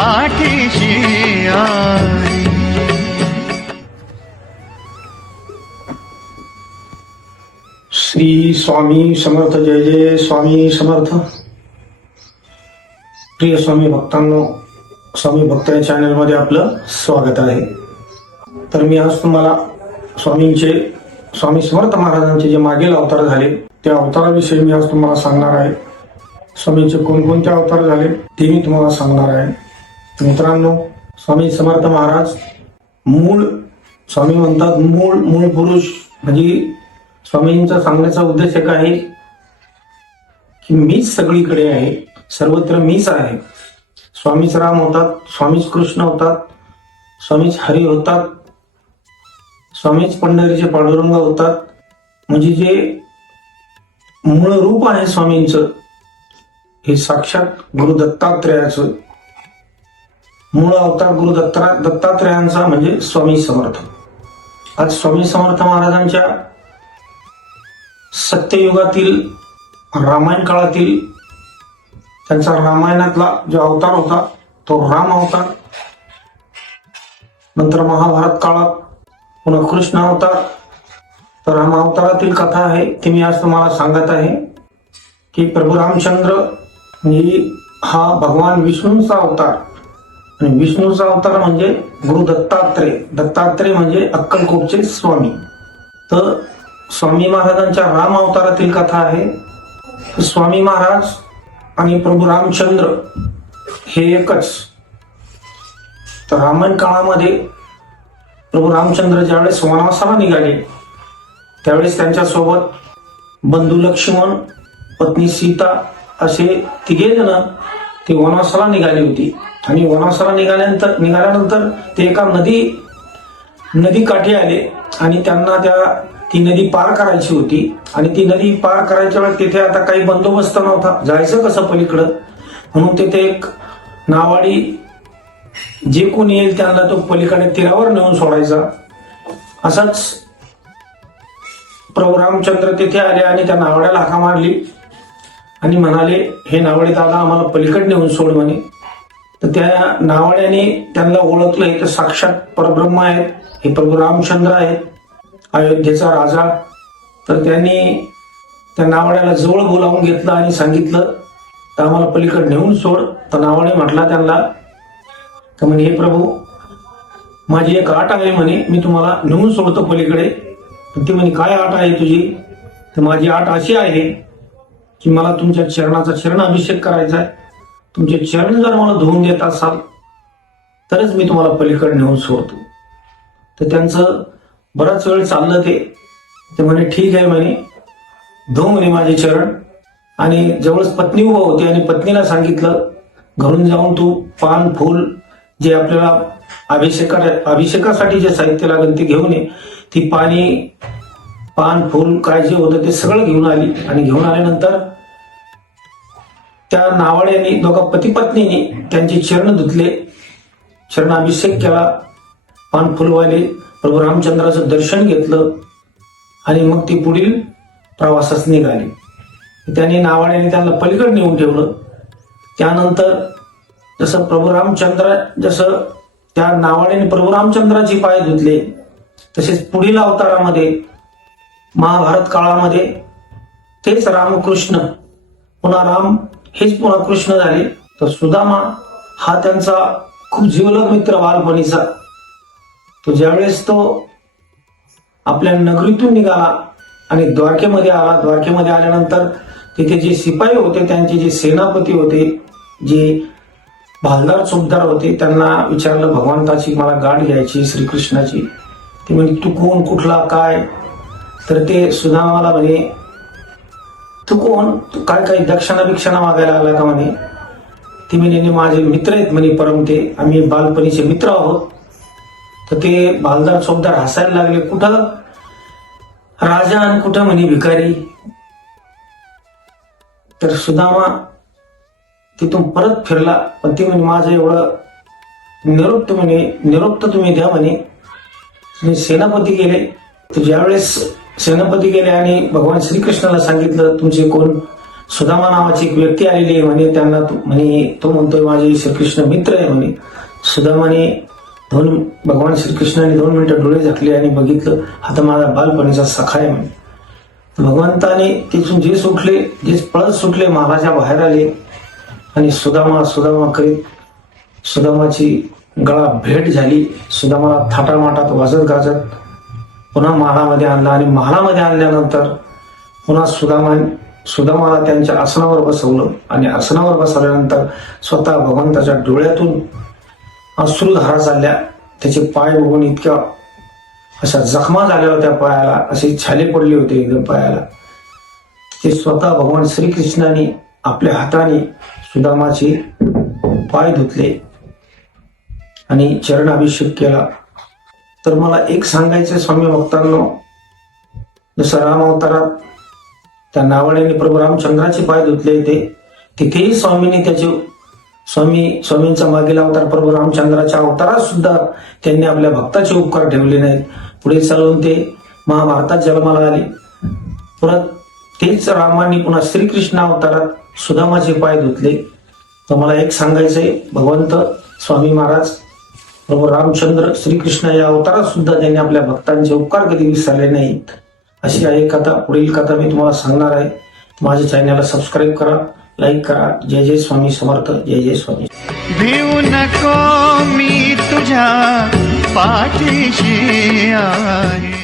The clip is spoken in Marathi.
पाठीशी आई. श्री स्वामी समर्थ. जय जय स्वामी समर्थ. प्रिय स्वामी भक्तांनो, स्वामी भक्त या चॅनलमध्ये आपलं स्वागत आहे. तर मी आज तुम्हाला स्वामी समर्थ महाराजांचे जे मागील अवतार झाले त्या अवताराविषयी मी आज तुम्हाला सांगणार आहे. स्वामींचे कोणकोणते अवतार झाले ते मी तुम्हाला सांगणार आहे. मित्रांनो, स्वामी समर्थ महाराज स्वामी म्हणतात मूळ पुरुष. म्हणजे स्वामींचा सांगण्याचा उद्देश एक आहे की मीच सगळीकडे आहे, सर्वत्र मीच आहे. स्वामीच राम होतात, स्वामीच कृष्ण होतात, स्वामीच हरी होतात, स्वामीच पंढरीचे पांडुरंग होतात. म्हणजे जे मूळ रूप आहे स्वामींचं हे साक्षात गुरु दत्तात्रेयाचं मूळ अवतार. गुरु दत्तात्रेयांचा म्हणजे स्वामी समर्थ. आज स्वामी समर्थ महाराजांच्या सत्ययुगातील रामायण काळातील त्यांचा रामायणातला जो अवतार होता तो राम अवतार. नंतर महाभारत काळात पुन्हा कृष्ण अवतार. तर राम अवतारातील कथा आहे ती मी आज तुम्हाला सांगत आहे की प्रभू रामचंद्र म्हणजे हा भगवान विष्णूचा अवतार. आणि विष्णूचा अवतार म्हणजे गुरु दत्तात्रेय. दत्तात्रेय म्हणजे अक्कलकोटचे स्वामी. तर स्वामी महाराजांच्या राम अवतारातील कथा आहे. स्वामी महाराज आणि प्रभू रामचंद्र हे एकच. तर रामायण काळामध्ये प्रभू रामचंद्र ज्यावेळेस वनवासाला निघाले त्यावेळेस त्यांच्यासोबत बंधू लक्ष्मण, पत्नी सीता असे तिघे जण ते वनवासाला निघाली होती. आणि वनवासाला निघाल्यानंतर ते एका नदी काठी आले आणि त्यांना ती नदी पार करायची होती. आणि ती नदी पार करायच्या वेळेस तिथे आता काही बंदोबस्त नव्हता, जायचं कसं पलीकडं. म्हणून तिथे एक नावाडी जे कोणी येईल त्यांना तो पलीकडे तीरावर नेऊन सोडायचा. असाच प्रभू रामचंद्र तिथे आले आणि त्या नावड्याला हाका मारली आणि म्हणाले, हे नावडे दादा आम्हाला पलीकडे नेऊन सोड म्हणे. तर त्या नावड्याने त्यांना ओळखलं, हे तर साक्षात परब्रह्म आहेत, हे प्रभू रामचंद्र आहेत, अयोध्येचा राजा. तर त्यांनी त्या नावड्याला जवळ बोलावून घेतलं आणि सांगितलं तर आम्हाला पलीकडे नेऊन सोड. तर नावडे म्हटला त्यांना तर म्हणे, हे प्रभू माझी एक आट आहे म्हणे, मी तुम्हाला नेऊन सोडतो पलीकडे. ती म्हणे, काय आट आहे तुझी? तर माझी आट अशी आहे की मला तुमच्या चरणाचा चरण अभिषेक करायचा आहे. तुमचे चरण जर मला धुवून देत असाल तरच मी तुम्हाला पलीकडे नेऊन सोडतो. तर त्यांचं बराच वेळ चाललं ते म्हणे ठीक आहे म्हणे, धुव म्हणे माझे चरण. आणि जवळच पत्नी उभं होती आणि पत्नीला सांगितलं घरून जाऊन तू पान फूल जे आपल्याला अभिषेकासाठी जे साहित्य लागेल ते घेऊन ये. ती पान फूल काय जे होतं ते सगळं घेऊन आली. आणि घेऊन आल्यानंतर त्या नावाड्याने दोघा पती पत्नीने त्यांचे चरण धुतले, चरणाभिषेक केला, पान फुल वाहिले, प्रभू रामचंद्राचं दर्शन घेतलं आणि मग ती पुढील प्रवासास निघाली. त्याने नावाड्याने त्यांना पलीकडे नेऊन ठेवलं. त्यानंतर जसं त्या नावाड्याने प्रभू रामचंद्राची पाय धुतले तसेच पुढील अवतारामध्ये महाभारत काळामध्ये तेच रामकृष्ण पुन्हा राम हेच पुन्हा कृष्ण झाले. तर सुदामा हा त्यांचा खूप जिवलग मित्र बालपणीचा. तो ज्यावेळेस तो आपल्या नगरीतून निघाला आणि द्वारकेमध्ये आला. द्वारकेमध्ये आल्यानंतर तिथे जे शिपाई होते, त्यांचे जे सेनापती होते, जे भालदार चोपदार होते, त्यांना विचारलं भगवंताची मला गाठ घ्यायची श्रीकृष्णाची. ते म्हणजे तू कोण, कुठला, काय? तर ते सुदामाला म्हणे, तू कोण, तू काय काही दक्षिणा मागायला आला का म्हणे. ते म्हणे माझे मित्र आहेत म्हणे परम, ते आम्ही बालपणीचे मित्र आहोत. तर ते भालदार चोपदार हसायला लागले, कुठं राजा आणि कुठं म्हणे भिकारी. तर सुदामा तिथून परत फिरला, पण ते म्हणे माझं एवढं निरोप तर तुम्ही द्या म्हणे. सेनापती गेले. तर ज्यावेळेस सेनापती गेले आणि भगवान श्रीकृष्णाला सांगितलं तुमचे कोण सुदामा नावाची एक व्यक्ती आलेली आहे म्हणे. त्यांना म्हणे तो म्हणतोय माझे श्रीकृष्ण मित्र आहे म्हणे. सुदामाने भगवान श्रीकृष्णाने 2 मिनिटं डोळे झाकले आणि बघितलं, हा तर माझा बालपणीचा सखा आहे म्हणे. भगवंताने तिथून जे सुटले, जे पळत सुटले, महाराजा बाहेर आले आणि सुदामा सुदामा करीत सुदामाची गळा भेट झाली. सुदामाला थाटामाटात वाजत गाजत पुन्हा महालामध्ये आणला आणि महालामध्ये आणल्यानंतर पुन्हा सुदामाला त्यांच्या आसनावर बसवलं आणि आसनावर बसवल्यानंतर स्वतः भगवंताच्या डोळ्यातून अश्रुधारा चालल्या. त्याचे पाय बघून इतक्या अशा जखमा झाल्या होत्या पायाला, असे छाले पडले होते एकदम पायाला. ते स्वतः भगवान श्रीकृष्णाने आपल्या हाताने सुदामाचे पाय धुतले आणि चरणाभिषेक केला. तर मला एक सांगायचं स्वामी भक्तांनो, जसं राम अवतारात त्या नावाड्याने प्रभू रामचंद्राचे पाय धुतले होते, तिथेही स्वामींनी त्याचे स्वामींचा मागील अवतार प्रभू रामचंद्राच्या अवतारात सुद्धा त्यांनी आपल्या भक्ताचे उपकार ठेवले नाहीत. पुढे चालून ते महाभारतात जन्माला आले. परत तेच रामांनी पुन्हा श्रीकृष्ण अवतारात सुदामाचे पाय धुतले. तर मला एक सांगायचंय, भगवंत स्वामी महाराज प्रभू रामचंद्र श्रीकृष्ण या अवतारात सुद्धा त्यांनी आपल्या भक्तांचे उपकार कधी विसरले नाहीत. अशी आहे कथा. पुढील कथा मी तुम्हाला सांगणार आहे. माझ्या चॅनलला सबस्क्राईब करा, लाईक करा. जय जय स्वामी समर्थ. जय जय स्वामी. भिवू नको मी तुझ्या पाठीशी आहे.